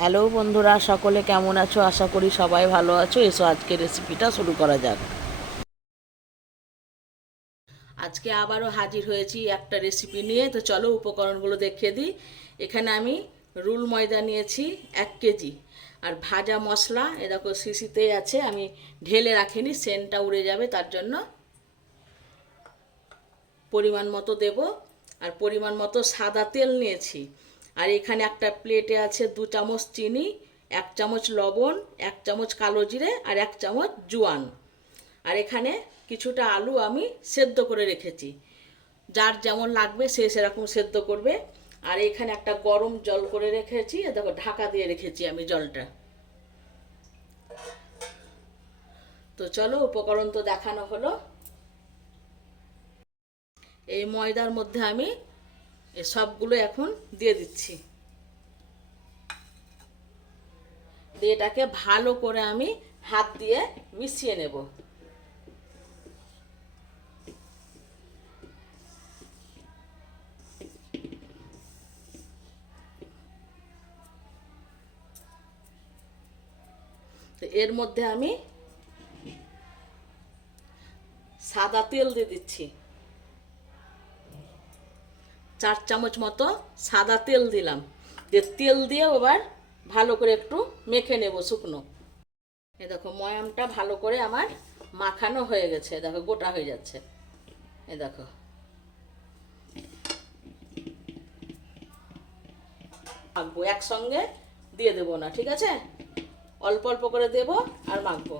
Hello বন্ধুরা, সকলে কেমন আছো? আশা করি সবাই ভালো আছো। এসো আজকে রেসিপিটা শুরু করা যাক। আজকে আবারও হাজির হয়েছি একটা রেসিপি নিয়ে। তো চলো, উপকরণগুলো দেখিয়ে দিই। এখানে আমি রুল ময়দা নিয়েছি এক কেজি। আর ভাজা মশলা, এ দেখো শিশিতেই আছে। আমি ঢেলে রাখিনি, সেন্টটা উড়ে যাবে, তার জন্য পরিমাণ মতো দেব। আর পরিমাণ মতো সাদা তেল নিয়েছি। আর এখানে একটা প্লেটে আছে দু চামচ চিনি, এক চামচ লবণ, এক চামচ কালো জিরে আর এক চামচ জোয়ান। আর এখানে কিছুটা আলু আমি সেদ্ধ করে রেখেছি। যার যেমন লাগবে সে সেরকম সেদ্ধ করবে। আর এখানে একটা গরম জল করে রেখেছি। দেখো, ঢাকা দিয়ে রেখেছি আমি জলটা। তো চলো, উপকরণ তো দেখানো হলো। এই ময়দার মধ্যে আমি এ সবগুলো এখন দিয়ে দিচ্ছি। দিয়ে এটাকে ভালো করে আমি হাত দিয়ে মিশিয়ে নেব। এর মধ্যে আমি সাদা তেল দিয়ে দিচ্ছি। চার চামচ মতো সাদা তেল দিলাম। দিয়ে তেল দিয়ে এবার ভালো করে একটু মেখে নেব শুকনো। এ দেখো, ময়ামটা ভালো করে আমার মাখানো হয়ে গেছে। দেখো, গোটা হয়ে যাচ্ছে। এ দেখো। মাখবো, একসঙ্গে দিয়ে দেবো না, ঠিক আছে? অল্প অল্প করে দেব আর মাখবো।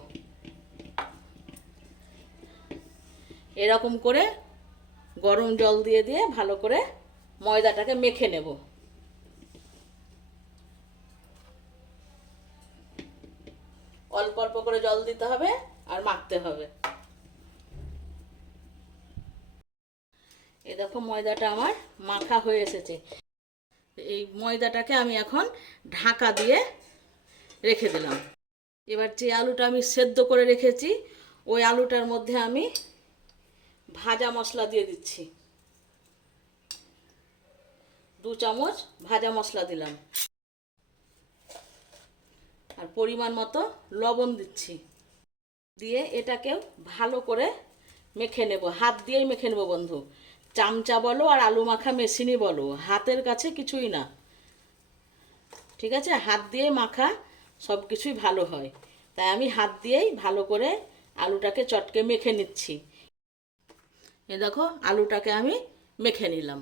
এরকম করে গরম জল দিয়ে দিয়ে ভালো করে ময়দাটাকে মেখে নেব। অল্প অল্প করে জল দিতে হবে আর মাখতে হবে। এ দেখো ময়দাটা আমার মাখা হয়ে এসেছে। এই ময়দাটাকে আমি এখন ঢাকা দিয়ে রেখে দিলাম। এবার যে আলুটা আমি সেদ্ধ করে রেখেছি, ওই আলুটার মধ্যে আমি ভাজা মশলা দিয়ে দিচ্ছি। দু চামচ ভাজা মশলা দিলাম। আর পরিমাণ মতো লবণ দিচ্ছি। দিয়ে এটাকেও ভালো করে মেখে নেব। হাত দিয়েই মেখে নেব বন্ধু। চামচা বলো আর আলু মাখা মেশিনই বলো। হাতের কাছে কিছুই না। ঠিক আছে? হাত দিয়ে মাখা সব কিছুই ভালো হয়। তাই আমি হাত দিয়েই ভালো করে আলুটাকে চটকে মেখে নিচ্ছি। এ দেখো, আলুটাকে আমি মেখে নিলাম।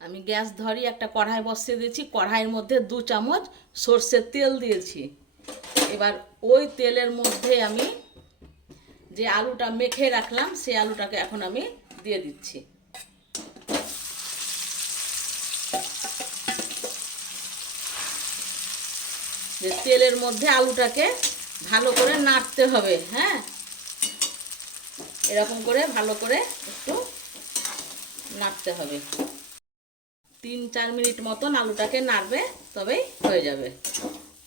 আমি গ্যাস ধরি, একটা কড়াই বসিয়ে দিয়েছি, কড়াইয়ের মধ্যে দু চামচ সর্ষের তেল দিয়েছি। এবার ওই তেলের মধ্যে আমি যে আলুটা মেখে রাখলাম, সেই আলুটাকে এখন আমি দিয়ে দিচ্ছি। যে তেলের মধ্যে আলুটাকে ভালো করে নাড়তে হবে হ্যাঁ? এরকম করে ভালো করে একটু নাড়তে হবে। তিন, চার মিনিট মতন আলুটাকে নাড়বে, তবেই হয়ে যাবে।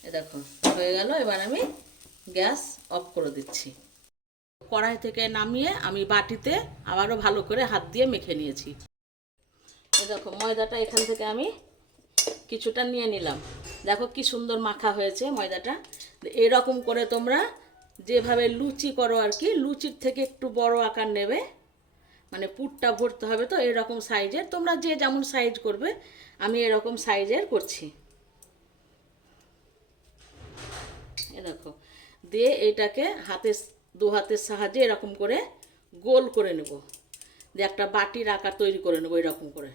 এ দেখো, হয়ে গেল, এবার আমি গ্যাস অফ করে দিচ্ছি। কড়াই থেকে নামিয়ে আমি বাটিতে আবারও ভালো করে হাত দিয়ে মেখে নিয়েছি। এ দেখো, ময়দাটা এখান থেকে আমি কিছুটা নিয়ে নিলাম। দেখো কি সুন্দর মাখা হয়েছে ময়দাটা। এরকম করে তোমরা যেভাবে লুচি করো আর কি, লুচির থেকে একটু বড় আকার নেবে মানে পুরটা ভরতে হবে তো এরকম সাইজের তোমরা যে যেমন সাইজ করবে, আমি এরকম সাইজের করছি। এ দেখো, দিয়ে এইটাকে হাতে দু হাতের সাহায্যে এরকম করে গোল করে নেব। দিয়ে একটা বাটির আকার তৈরি করে নেব এরকম করে।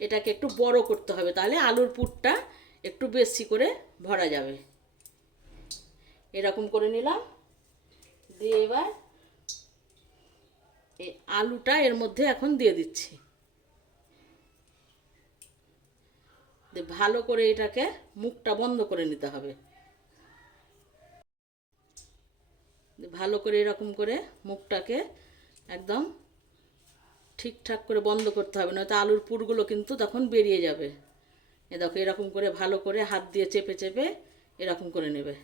এটাকে একটু বড় করতে হবে, তাহলে আলুর পুরটা একটু বেশি করে ভরা যাবে। এরকম করে নিলাম। দিয়ে এবার এই আলুটা এর মধ্যে এখন দিয়ে দিচ্ছি। ভালো করে এটাকে মুখটা বন্ধ করে নিতে হবে। ভালো করে এরকম করে মুখটাকে একদম ঠিকঠাক করে বন্ধ করতে হবে, নয়তো আলুর পুরগুলো কিন্তু তখন বেরিয়ে যাবে। এ দেখো এরকম করে ভালো করে হাত দিয়ে চেপে চেপে এরকম করে নেবে।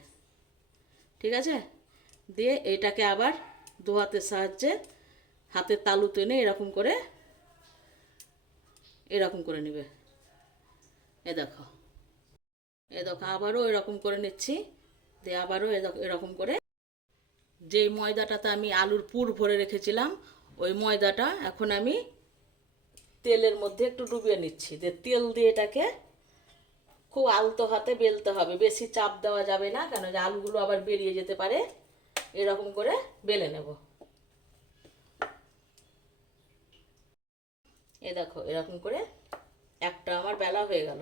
ঠিক আছে? দিয়ে এটাকে আবার দু হাতের সাহায্যে হাতের তালু টেনে এরকম করে এরকম করে নেবে। এ দেখো এ দেখো আবারও এরকম করে নিচ্ছি। দিয়ে আবারও এরকম করে, যেই ময়দাটাতে আমি আলুর পুর ভরে রেখেছিলাম, ওই ময়দাটা এখন আমি তেলের মধ্যে একটু ডুবিয়ে নিচ্ছি। দিয়ে তেল দিয়ে এটাকে খুব আলতো হাতে বেলতে হবে। বেশি চাপ দেওয়া যাবে না, কেন যে আলুগুলো আবার বেরিয়ে যেতে পারে। এরকম করে বেলে নেব। এ দেখো, এরকম করে একটা আমার বেলা হয়ে গেল।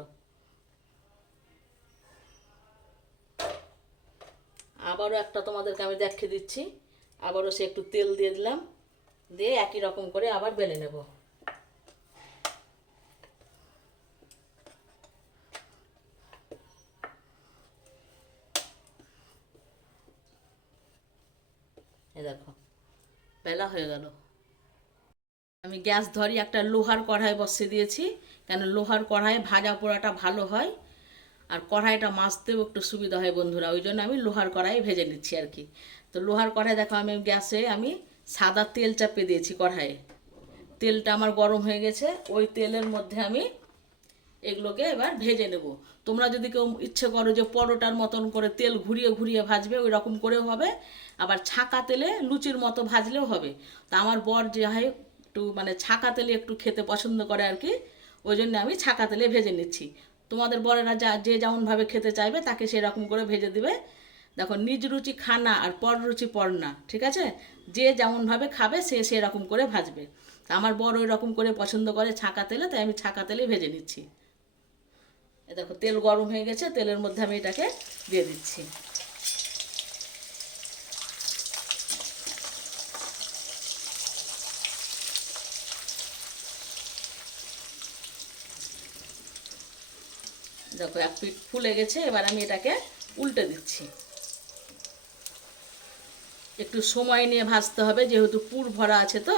আবারও একটা তোমাদেরকে আমি দেখিয়ে দিচ্ছি। আবারও সে একটু তেল দিয়ে দিলাম। দিয়ে একই রকম করে আবার বেলে নেব। এ দেখো, বেলা হয়ে গেল। আমি গ্যাস ধরি, একটা লোহার কড়াই বসিয়ে দিয়েছি, কেন লোহার কড়াইয়ে ভাজা পোড়াটা ভালো হয়, আর কড়াইটা মাজতেও একটু সুবিধা হয় বন্ধুরা, ওই জন্য আমি লোহার কড়াই ভেজে নিচ্ছি আর কি। তো লোহার কড়াই দেখো, আমি গ্যাসে আমি সাদা তেল চাপিয়ে দিয়েছি কড়াইয়ে। তেলটা আমার গরম হয়ে গেছে, ওই তেলের মধ্যে আমি এগুলোকে এবার ভেজে নেব। তোমরা যদি কেউ ইচ্ছে করো যে পরোটার মতন করে তেল ঘুরিয়ে ঘুরিয়ে ভাজবে ওই রকম করেও হবে। আবার ছাকা তেলে লুচির মতো ভাজলেও হবে। তা আমার বর যে হয় একটু মানে ছাকা তেলে একটু খেতে পছন্দ করে আর কি, ওই জন্য আমি ছাকা তেলে ভেজে নিচ্ছি। তোমাদের বরেরা যা, যে যেমনভাবে খেতে চাইবে তাকে সেরকম করে ভেজে দিবে। দেখো, নিজ রুচি খানা আর পর রুচি পড়না ঠিক আছে? যে যেমনভাবে খাবে সে সেরকম করে ভাজবে। তা আমার বর ওই রকম করে পছন্দ করে ছাকা তেলে, তাই আমি ছাকা তেলে ভেজে নিচ্ছি। দেখো, তেল গরম হয়ে গেছে, তেলের মধ্যে আমি এটাকে দিয়ে দিচ্ছি। দেখো, এক পিঠ ফুলে গেছে, এবার আমি এটাকে উল্টে দিচ্ছি। একটু সময় নিয়ে ভাজতে হবে, যেহেতু পুর ভরা আছে তো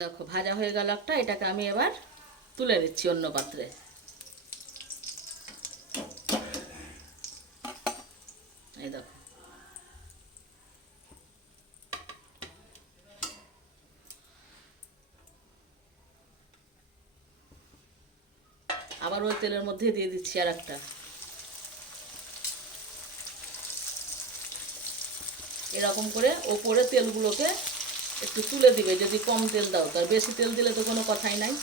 দেখো ভাজা হয়ে গেল একটা, এটাকে আমি এবার তুলে নিচ্ছি অন্য পাত্রে। এই দেখো। আবার ওই তেলের মধ্যে দিয়ে দিচ্ছি আর একটা। এরকম করে ওপরে তেলগুলোকে একটু তুলে দিবে, যদি কম তেল দাও। তার বেশি তেল দিলে তো কোনো কথাই নাই।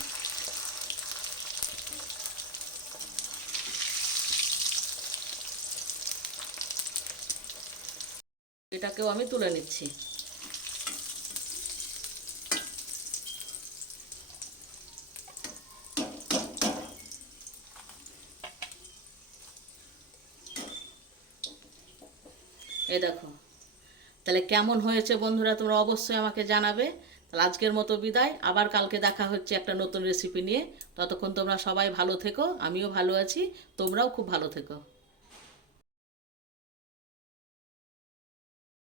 এটাকেও আমি তুলে নিচ্ছি। এই দেখো তাহলে কেমন হয়েছে বন্ধুরা তোমরা অবশ্যই আমাকে জানাবে। তাহলে আজকের মতো বিদায়। আবার কালকে দেখা হচ্ছে একটা নতুন রেসিপি নিয়ে। ততক্ষণ তোমরা সবাই ভালো থেকো, আমিও ভালো আছি, তোমরাও খুব ভালো থেকো।